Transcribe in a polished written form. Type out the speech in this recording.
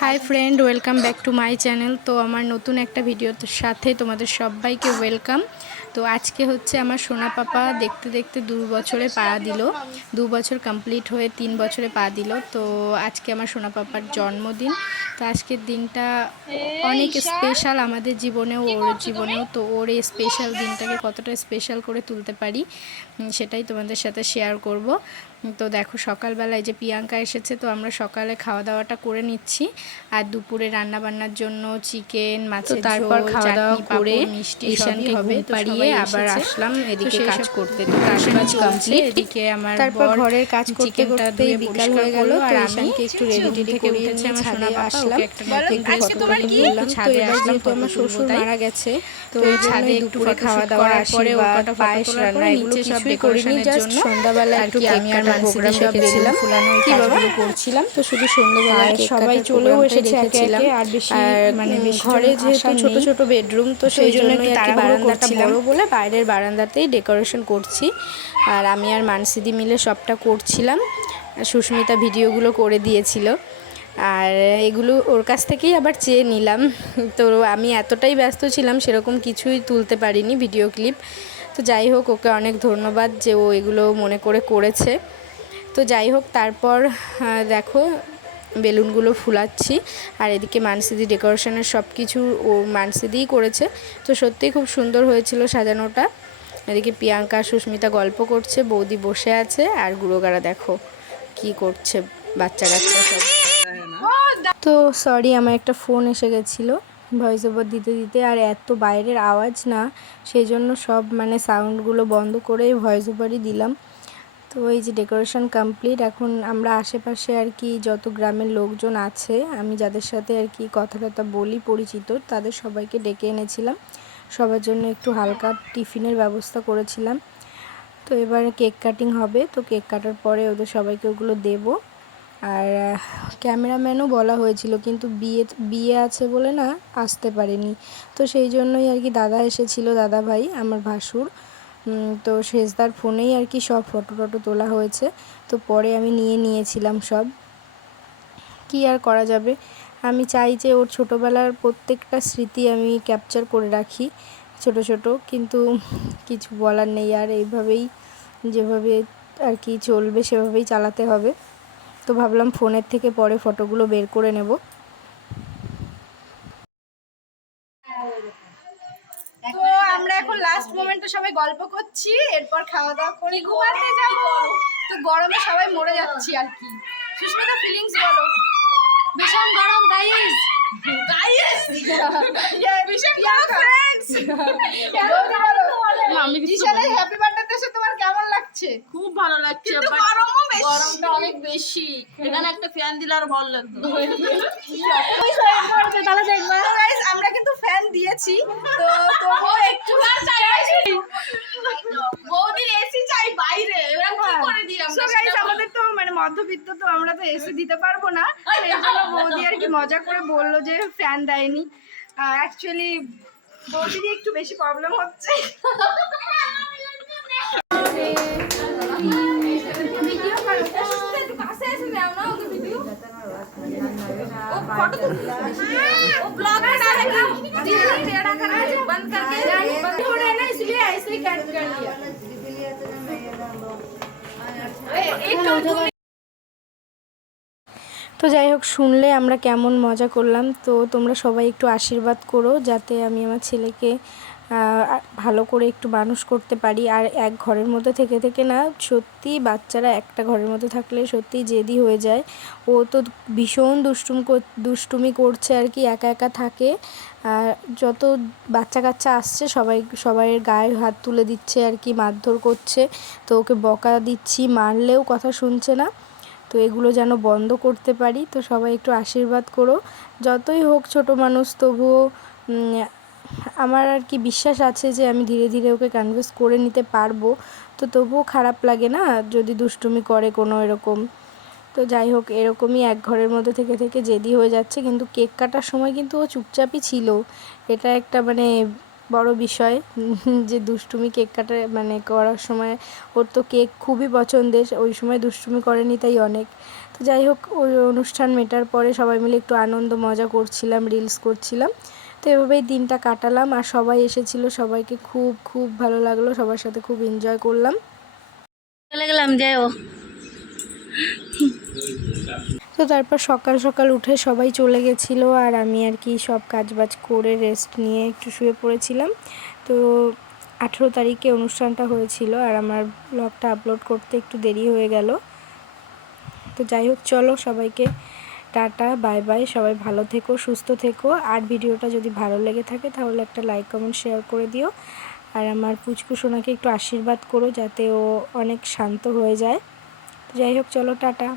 Hi friend, welcome back to my channel. তো আমার নতুন একটা ভিডিওর সাথে তোমাদের সবাইকে ওয়েলকাম। তো আজকে হচ্ছে আমার সোনা পাপা দেখতে দেখতে 2 বছরে পা দিল। 2 বছর কমপ্লিট হয়ে 3 বছরে পা দিল। তো আজকে আমার সোনা পাপার জন্মদিন। তো আজকের দিনটা অনেক স্পেশাল আমাদের জীবনেও, ওর জীবনেও। তো ওর এই স্পেশাল দিনটাকে কতটা স্পেশাল করে তুলতে পারি সেটাই তোমাদের সাথে শেয়ার করব। তো দেখো সকালবেলায় যে প্রিয়াঙ্কা এসেছে, তো আমরা সকালে খাওয়া দাওয়াটা করে নিচ্ছি। আর দুপুরে রান্না বান্নার জন্য চিকেন, মাছের ঝোল, তারপর খাওয়া দাওয়া করে মিষ্টি সবই হবে। তো পারিয়ে আবার আসলাম এদিকে কাজ করতে। তো কাজ কমপ্লিট, এদিকে আমার তারপর ঘরের কাজ করতে করতে বিকাল হয়ে গেল। আর আমি একটু রেডি থেকে উঠেছে আমার সোনা পাপা, ওকে একটা নতুন ফটো তুললাম। ছাদে আসলাম, তো আমার শ্বশুর মারা গেছে। তো ছাদে একটু খাওয়া দাওয়া পরে ওর কটা পায়েস রান্না এগুলো সব ডেকোরেশনের জন্য সন্ধ্যাবেলা একটু আমি আর প্রোগ্রাম রেখেছিলাম, ফুলানো ওই কাজগুলো করছিলাম। তো শুধু সন্ধ্যাবেলা সবাই চলেও এসেছে রেখেছিলাম। আর বেশি মানে ঘরে যেহেতু ছোট ছোট বেডরুম, তো সেই জন্য একটু বারান্দাটা বড় বলে বাইরের বারান্দাতেই ডেকোরেশন করছি। আর আমি আর মানসিদি মিলে সবটা করছিলাম। সুস্মিতা ভিডিওগুলো করে দিয়েছিল, আর এগুলো ওর কাছ থেকেই আবার চেয়ে নিলাম। তো আমি এতটাই ব্যস্ত ছিলাম সেরকম কিছুই তুলতে পারিনি ভিডিও ক্লিপ। তো যাই হোক, ওকে অনেক ধন্যবাদ যে ও এগুলো মনে করে করেছে। তো যাই হোক, তারপর দেখো বেলুনগুলো ফুলাচ্ছি। আর এদিকে মানসিদি ডেকোরেশনের সব কিছু ও মানসিদিই করেছে। তো সত্যিই খুব সুন্দর হয়েছিল সাজানোটা। এদিকে প্রিয়াঙ্কা সুস্মিতা গল্প করছে, বৌদি বসে আছে, আর গুঁড়োগাড়া দেখো কি করছে বাচ্চা কাচ্চা সব। তো সরি, আমার একটা ফোন এসে গেছিলো ভয়েস ওভার দিতে দিতে। আর এত বাইরের আওয়াজ না, সেই জন্য সব মানে সাউন্ডগুলো বন্ধ করে ভয়েস ওভারই দিলাম। তো এই যে ডেকোরেশন কমপ্লিট। এখন আমরা আশেপাশে আর কি যত গ্রামের লোকজন আছে, আমি যাদের সাথে আর কি কথা বলি পরিচিত, তাদের সবাইকে ডেকে এনেছিলাম। সবার জন্য একটু হালকা টিফিনের ব্যবস্থা করেছিলাম। তো এবার কেক কাটিং হবে। তো কেক কাটার পরে ওদের সবাইকে ওগুলো দেবো। আর ক্যামেরাম্যানও বলা হয়েছিল, কিন্তু বিয়ে আছে বলে না আসতে পারেনি। তো সেই জন্যই আর কি দাদা এসেছিলো, দাদা ভাই আমার ভাসুর। তো শেষদার ফোনেই আর কি সব ফটো টটো তোলা হয়েছে। তো পরে আমি নিয়েছিলাম সব। কি আর করা যাবে, আমি চাই যে ওর ছোটোবেলার প্রত্যেকটা স্মৃতি আমি ক্যাপচার করে রাখি ছোট ছোট, কিন্তু কিছু বলার নেই। আর এইভাবেই যেভাবে আর কি চলবে সেভাবেই চালাতে হবে। তো ভাবলাম ফোনের থেকে পরে ফটোগুলো বের করে নেব। তো আমরা এখন লাস্ট মোমেন্টে সবাই গল্প করছি, এরপর খাওয়া দাওয়া করে ঘুমাতে যাব। তো গরমে সবাই মরে যাচ্ছি আর কি। সুস্মিতা ফিলিংস বলো। ভীষণ গরম গাইস, ভীষণ গরম ফ্রেন্ডস। আমি জিশানের হ্যাপি বার্থডে এসে তোমার কেমন লাগছে? খুব ভালো লাগছে, কিন্তু গরমটা অনেক বেশি। এখানে একটা ফ্যান দিলে আর ভালো লাগতো। গাইস আমরা কিন্তু ফ্যান দিয়েছি, তো তবুও একটু বৌদির এসি চাই বাইরে, এরা কি করে দিই আমরা? সো গাইস আমাদের তো মানে মধ্যবিত্ত, তো আমরা তো এসি দিতে পারবো না। এই জন্য বৌদি আর কি মজা করে বললো যে ফ্যান দেয়নি। অ্যাকচুয়ালি বৌদিরই একটু বেশি প্রবলেম হচ্ছে। ভিডিও করো, পাশে এসে নাও না ওকে ভিডিও। ও ফটো তুল, ও ब्लॉग बना रही है, दिल टेढ़ा करा है, बंद करके बंद हो रहा है ना, इसलिए ऐसे ही कट कर दिया। তো যাই হোক, শুনলে আমরা কেমন মজা করলাম। তো তোমরা সবাই একটু আশীর্বাদ করো যাতে আমি আমার ছেলেকে ভালো করে একটু মানুষ করতে পারি। আর এক ঘরের মধ্যে থেকে থেকে না, সত্যি বাচ্চারা একটা ঘরের মধ্যে থাকলে সত্যি জেদি হয়ে যায়। ও তো ভীষণ দুষ্টুমি করছে আর কি, একা একা থাকে। আর যত বাচ্চা কাচ্চা আসছে সবাইয়ের গায়ে হাত তুলে দিচ্ছে আর কি, মারধর করছে। তো ওকে বকা দিচ্ছি, মারলেও কথা শুনছে না। তো এগুলো যেন বন্ধ করতে পারি। তো সবাই একটু আশীর্বাদ করো। যতই হোক ছোট মানুষ, তবুও আমার আর কি বিশ্বাস আছে যে আমি ধীরে ধীরে ওকে কনভিন্স করে নিতে পারবো। তো তবুও খারাপ লাগে না যদি দুষ্টুমি করে কোনো এরকম। তো যাই হোক, এরকমই এক ঘরের মধ্যে থেকে থেকে জেদি হয়ে যাচ্ছে। কিন্তু কেক কাটার সময় কিন্তু ও চুপচাপই ছিল। এটা একটা মানে বড় বিষয় যে দুষ্টুমি কেক কাটা মানে করার সময় ওর তো কেক খুবই পছন্দের, ওই সময় দুষ্টুমি করেনি তাই অনেক। তো যাই হোক, ওই অনুষ্ঠান মেটার পরে সবাই মিলে একটু আনন্দ মজা করছিলাম, রিলস করছিলাম। তো এভাবেই দিনটা কাটালাম, আর সবাই এসেছিল, সবাইকে খুব খুব ভালো লাগলো, সবার সাথে খুব এনজয় করলাম। চলে গেলাম যাও। তো তারপর সকাল সকাল উঠে সবাই চলে গেছিলো, আর আমি আর কি সব কাজবাজ করে রেস্ট নিয়ে একটু শুয়ে পড়েছিলাম। তো 18 তারিখে অনুষ্ঠানটা হয়েছিল, আর আমার ব্লগটা আপলোড করতে একটু দেরি হয়ে গেল। তো যাই হোক, চলো সবাইকে টাটা, বাই বাই, সবাই ভালো থেকো, সুস্থ থেকো। আর ভিডিওটা যদি ভালো লেগে থাকে তাহলে একটা লাইক কমেন্ট শেয়ার করে দিও। আর আমার পুচকু সোনাকে একটু আশীর্বাদ করো যাতে ও অনেক শান্ত হয়ে যায়। তো যাই হোক, চলো টাটা।